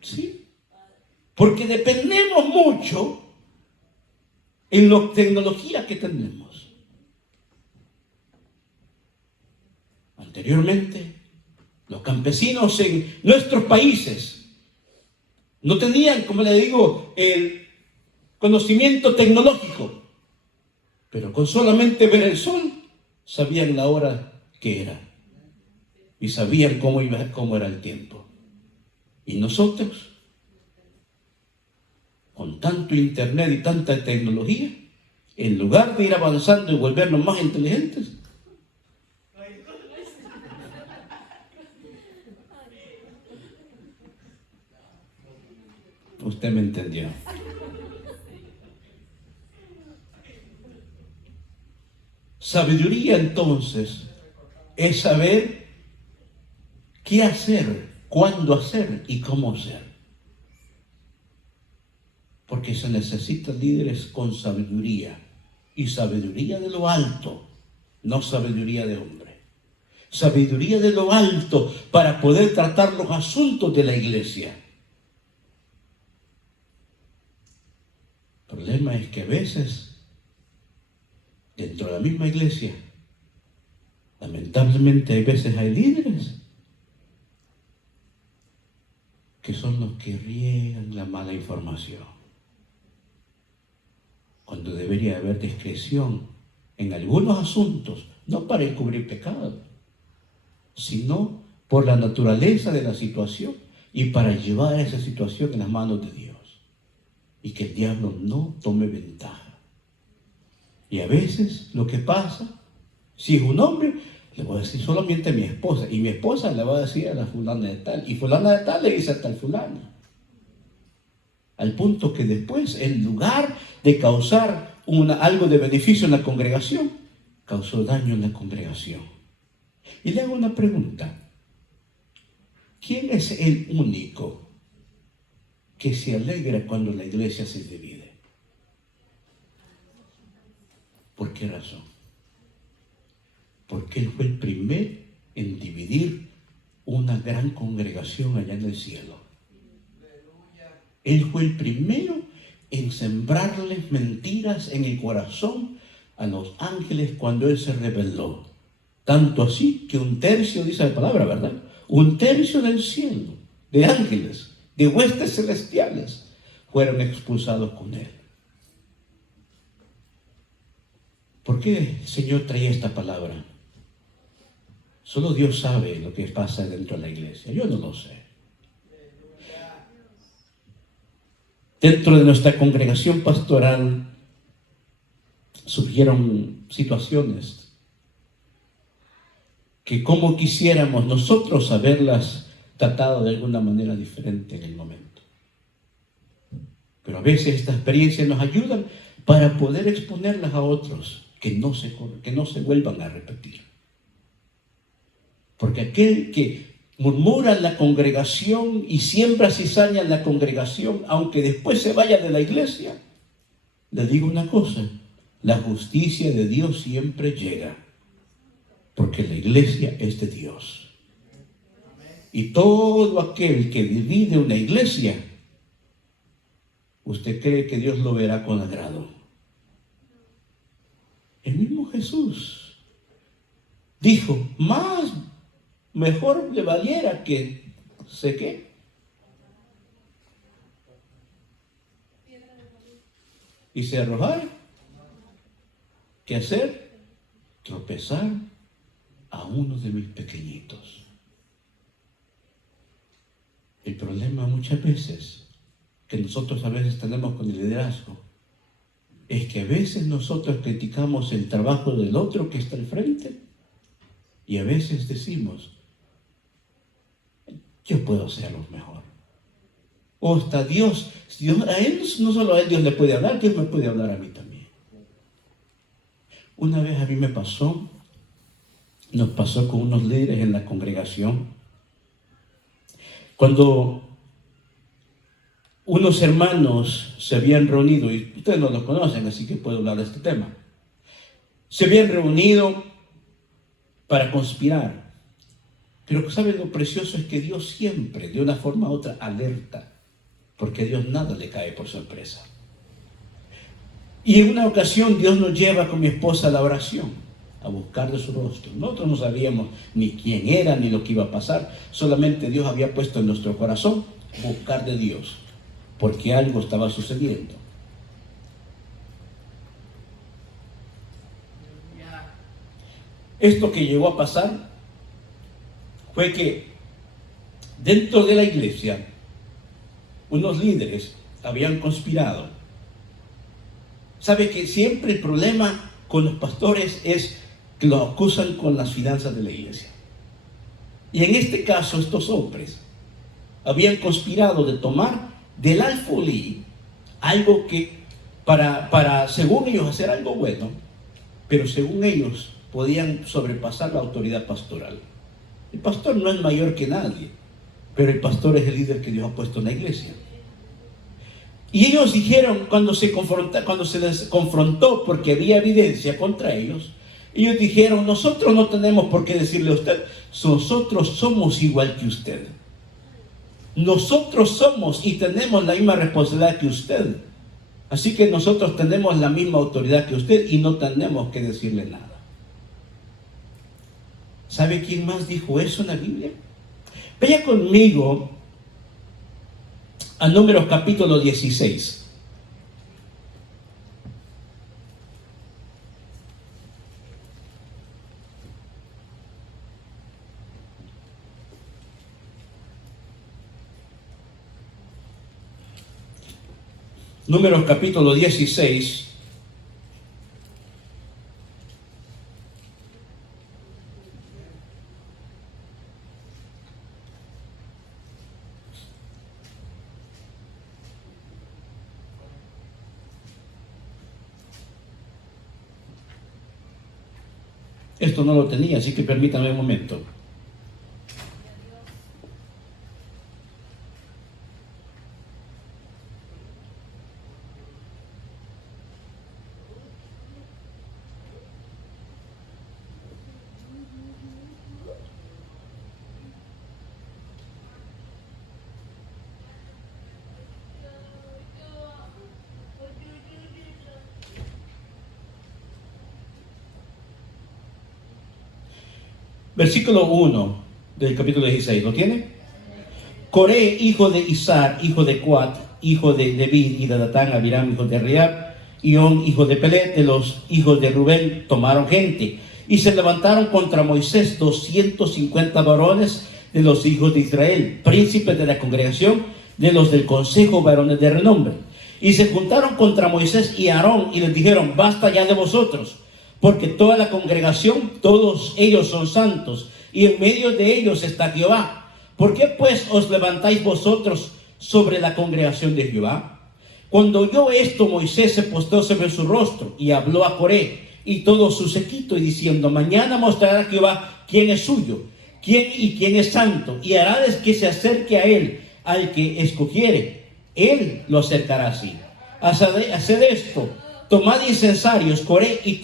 ¿Sí? Porque dependemos mucho en la tecnología que tenemos. Anteriormente, los campesinos en nuestros países no tenían, como le digo, el conocimiento tecnológico, pero con solamente ver el sol sabían la hora que era y sabían cómo era el tiempo. Y nosotros, con tanto internet y tanta tecnología, en lugar de ir avanzando y volvernos más inteligentes, usted me entendió. Sabiduría, entonces, es saber qué hacer, cuándo hacer y cómo hacer. Porque se necesitan líderes con sabiduría, y sabiduría de lo alto, no sabiduría de hombre. Sabiduría de lo alto para poder tratar los asuntos de la iglesia. El problema es que a veces, dentro de la misma iglesia, lamentablemente hay líderes que son los que riegan la mala información, cuando debería haber discreción en algunos asuntos, no para encubrir pecado, sino por la naturaleza de la situación y para llevar esa situación en las manos de Dios. Y que el diablo no tome ventaja. Y a veces lo que pasa, si es un hombre, le voy a decir solamente a mi esposa, y mi esposa le va a decir a la fulana de tal, y fulana de tal le dice a tal fulana. Al punto que después, en lugar de causar algo de beneficio en la congregación, causó daño en la congregación. Y le hago una pregunta. ¿Quién es el único que se alegra cuando la iglesia se divide? ¿Por qué razón? Porque Él fue el primero en dividir una gran congregación allá en el cielo. Él fue el primero en sembrarles mentiras en el corazón a los ángeles cuando Él se rebeló. Tanto así que 1/3, dice la palabra, ¿verdad? 1/3 del cielo, de ángeles, de huestes celestiales, fueron expulsados con Él. ¿Por qué el Señor traía esta palabra? Solo Dios sabe lo que pasa dentro de la iglesia. Yo no lo sé. Dentro de nuestra congregación pastoral surgieron situaciones que como quisiéramos nosotros haberlas tratado de alguna manera diferente en el momento. Pero a veces estas experiencias nos ayudan para poder exponerlas a otros que no se vuelvan a repetir. Porque aquel que murmura en la congregación y siembra cizaña en la congregación, aunque después se vaya de la iglesia, le digo una cosa: la justicia de Dios siempre llega, porque la iglesia es de Dios. Y todo aquel que divide una iglesia, ¿usted cree que Dios lo verá con agrado? El mismo Jesús dijo: mejor le valiera que sé qué. Y se arrojara que hacer tropezar a uno de mis pequeñitos. El problema muchas veces que nosotros a veces tenemos con el liderazgo es que a veces nosotros criticamos el trabajo del otro que está al frente y a veces decimos: yo puedo hacerlo mejor. O hasta Dios, a él, no solo a él Dios le puede hablar, Dios me puede hablar a mí también. Una vez a mí nos pasó con unos líderes en la congregación, cuando unos hermanos se habían reunido, y ustedes no los conocen, así que puedo hablar de este tema. Se habían reunido para conspirar. Pero ¿saben lo precioso? Es que Dios siempre, de una forma u otra, alerta, porque a Dios nada le cae por sorpresa. Y en una ocasión Dios nos lleva con mi esposa a la oración, a buscar de su rostro. Nosotros no sabíamos ni quién era, ni lo que iba a pasar. Solamente Dios había puesto en nuestro corazón buscar de Dios, porque algo estaba sucediendo. Esto que llegó a pasar fue que dentro de la iglesia unos líderes habían conspirado. ¿Sabe que siempre el problema con los pastores es que los acusan con las finanzas de la iglesia? Y en este caso estos hombres habían conspirado de tomar del alfolí algo que para según ellos hacer algo bueno, pero según ellos podían sobrepasar la autoridad pastoral. El pastor no es mayor que nadie, pero el pastor es el líder que Dios ha puesto en la iglesia. Y ellos dijeron, cuando se les confrontó porque había evidencia contra ellos, ellos dijeron: nosotros no tenemos por qué decirle a usted, nosotros somos igual que usted. Nosotros somos y tenemos la misma responsabilidad que usted. Así que nosotros tenemos la misma autoridad que usted y no tenemos que decirle nada. ¿Sabe quién más dijo eso en la Biblia? Vaya conmigo a Números capítulo 16. Números capítulo 16. Esto no lo tenía, así que permítanme un momento. Versículo 1 del capítulo 16, ¿lo tiene? Coré, hijo de Izar, hijo de Coat, hijo de David y de Datán, Abiram, hijo de Riab, y On, hijo de Pelet, de los hijos de Rubén, tomaron gente, y se levantaron contra Moisés 250 varones de los hijos de Israel, príncipes de la congregación, de los del consejo, varones de renombre. Y se juntaron contra Moisés y Aarón, y les dijeron: basta ya de vosotros, porque toda la congregación, todos ellos son santos, y en medio de ellos está Jehová. ¿Por qué pues os levantáis vosotros sobre la congregación de Jehová? Cuando oyó esto, Moisés se postró sobre su rostro y habló a Coré y todo su séquito, y diciendo: mañana mostrará Jehová quién es suyo, quién es santo, y hará que se acerque a él al que escogiere. Él lo acercará así. Haced esto: tomad incensarios, Coré y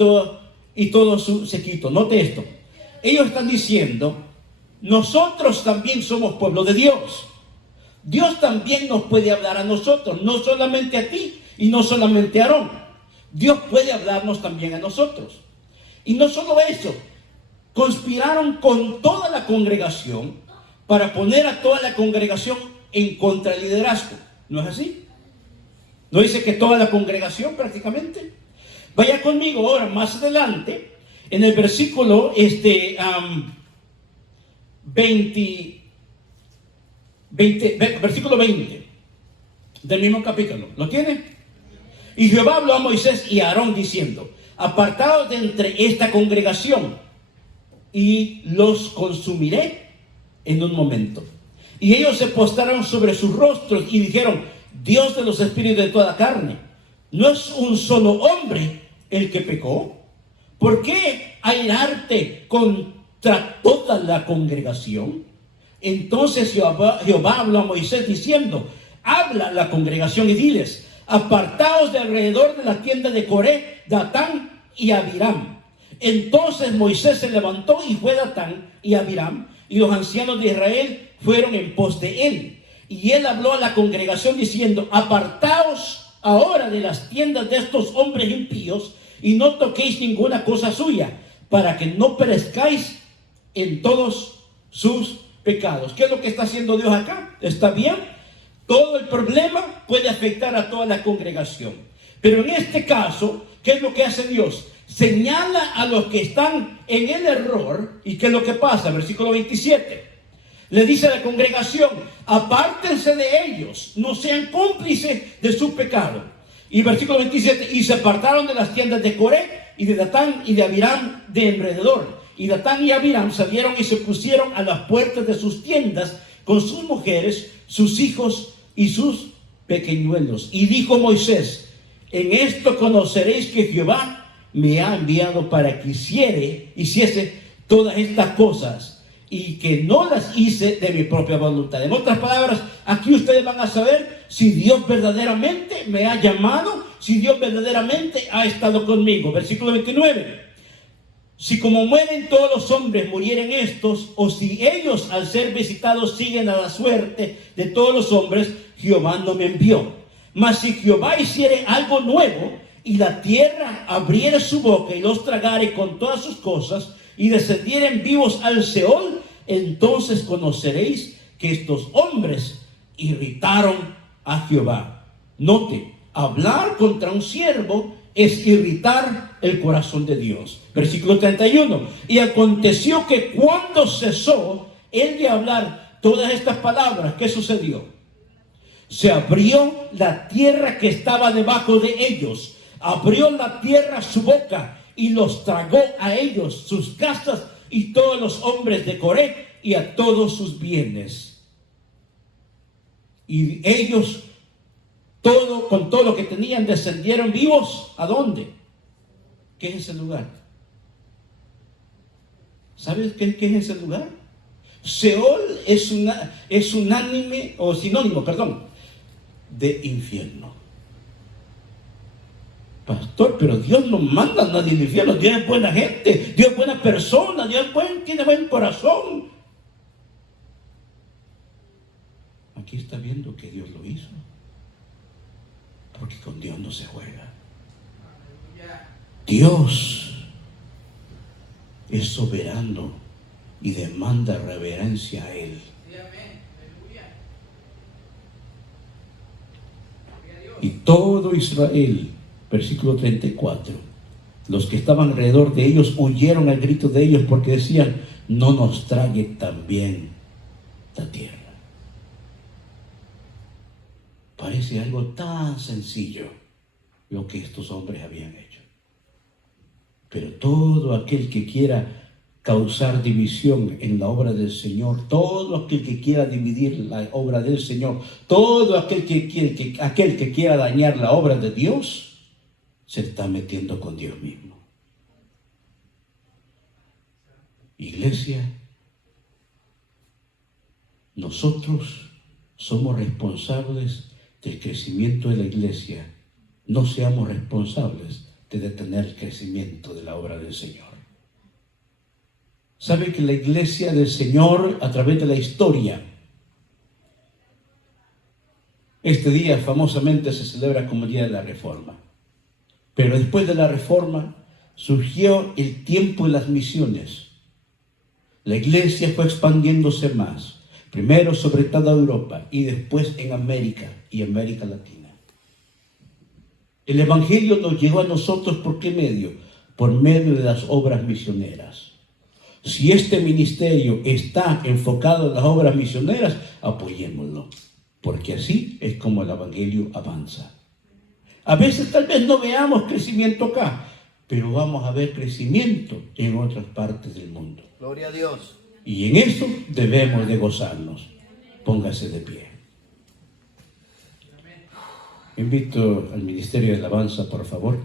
todo su séquito. Note esto. Ellos están diciendo: nosotros también somos pueblo de Dios. Dios también nos puede hablar a nosotros, no solamente a ti y no solamente a Aarón. Dios puede hablarnos también a nosotros. Y no solo eso, conspiraron con toda la congregación para poner a toda la congregación en contra del liderazgo. ¿No es así? ¿No dice que toda la congregación prácticamente? Vaya conmigo ahora más adelante, en el versículo 20 del mismo capítulo. ¿Lo tiene? Y Jehová habló a Moisés y a Aarón diciendo: apartaos de entre esta congregación y los consumiré en un momento. Y ellos se postraron sobre sus rostros y dijeron: Dios de los espíritus de toda carne, ¿no es un solo hombre el que pecó? ¿Por qué airarte contra toda la congregación? Entonces Jehová habló a Moisés diciendo: habla a la congregación y diles: apartaos de alrededor de la tienda de Coré, Datán y Abiram. Entonces Moisés se levantó y fue Datán y Abiram, y los ancianos de Israel fueron en pos de él. Y él habló a la congregación diciendo: apartaos ahora de las tiendas de estos hombres impíos, y no toquéis ninguna cosa suya, para que no perezcáis en todos sus pecados. ¿Qué es lo que está haciendo Dios acá? ¿Está bien? Todo el problema puede afectar a toda la congregación, pero en este caso, ¿qué es lo que hace Dios? Señala a los que están en el error. ¿Y qué es lo que pasa? Versículo 27. Le dice a la congregación: apártense de ellos, no sean cómplices de su pecado. Y versículo 27, y se apartaron de las tiendas de Coré y de Datán y de Abiram de alrededor. Y Datán y Abiram salieron y se pusieron a las puertas de sus tiendas con sus mujeres, sus hijos y sus pequeñuelos. Y dijo Moisés: en esto conoceréis que Jehová me ha enviado para que hiciese todas estas cosas, y que no las hice de mi propia voluntad. En otras palabras, aquí ustedes van a saber si Dios verdaderamente me ha llamado, si Dios verdaderamente ha estado conmigo. Versículo 29. Si como mueren todos los hombres murieren estos, o si ellos al ser visitados siguen a la suerte de todos los hombres, Jehová no me envió. Mas si Jehová hiciere algo nuevo, y la tierra abriere su boca y los tragare con todas sus cosas, y descendieren vivos al Seol, entonces conoceréis que estos hombres irritaron a Jehová. Note, hablar contra un siervo es irritar el corazón de Dios. Versículo 31. Y aconteció que cuando cesó él de hablar todas estas palabras, ¿qué sucedió? Se abrió la tierra que estaba debajo de ellos. Abrió la tierra su boca y los tragó a ellos, sus casas y todos los hombres de Coré y a todos sus bienes. Y ellos, con todo lo que tenían, descendieron vivos. ¿A dónde? ¿Qué es ese lugar? ¿Sabes qué es ese lugar? Seol es sinónimo, de infierno. Pastor, pero Dios no manda a nadie al infierno. Dios es buena gente, Dios es buena persona, Dios tiene buen corazón. Aquí está viendo que Dios lo hizo, porque con Dios no se juega. Dios es soberano y demanda reverencia a Él. Y todo Israel, versículo 34, los que estaban alrededor de ellos huyeron al grito de ellos, porque decían: no nos trague también la tierra. Parece algo tan sencillo lo que estos hombres habían hecho. Pero todo aquel que quiera causar división en la obra del Señor, todo aquel que quiera dividir la obra del Señor, todo aquel que quiera dañar la obra de Dios, se está metiendo con Dios mismo. Iglesia, nosotros somos responsables del crecimiento de la iglesia. No seamos responsables de detener el crecimiento de la obra del Señor. ¿Sabe que la iglesia del Señor, a través de la historia, este día famosamente se celebra como el Día de la Reforma? Pero después de la Reforma surgió el tiempo de las misiones. La iglesia fue expandiéndose más, primero sobre toda Europa y después en América y América Latina. El Evangelio nos llegó a nosotros ¿por qué medio? Por medio de las obras misioneras. Si este ministerio está enfocado en las obras misioneras, apoyémoslo, porque así es como el Evangelio avanza. A veces tal vez no veamos crecimiento acá, pero vamos a ver crecimiento en otras partes del mundo. Gloria a Dios. Y en eso debemos de gozarnos. Póngase de pie. Invito al Ministerio de Alabanza, por favor.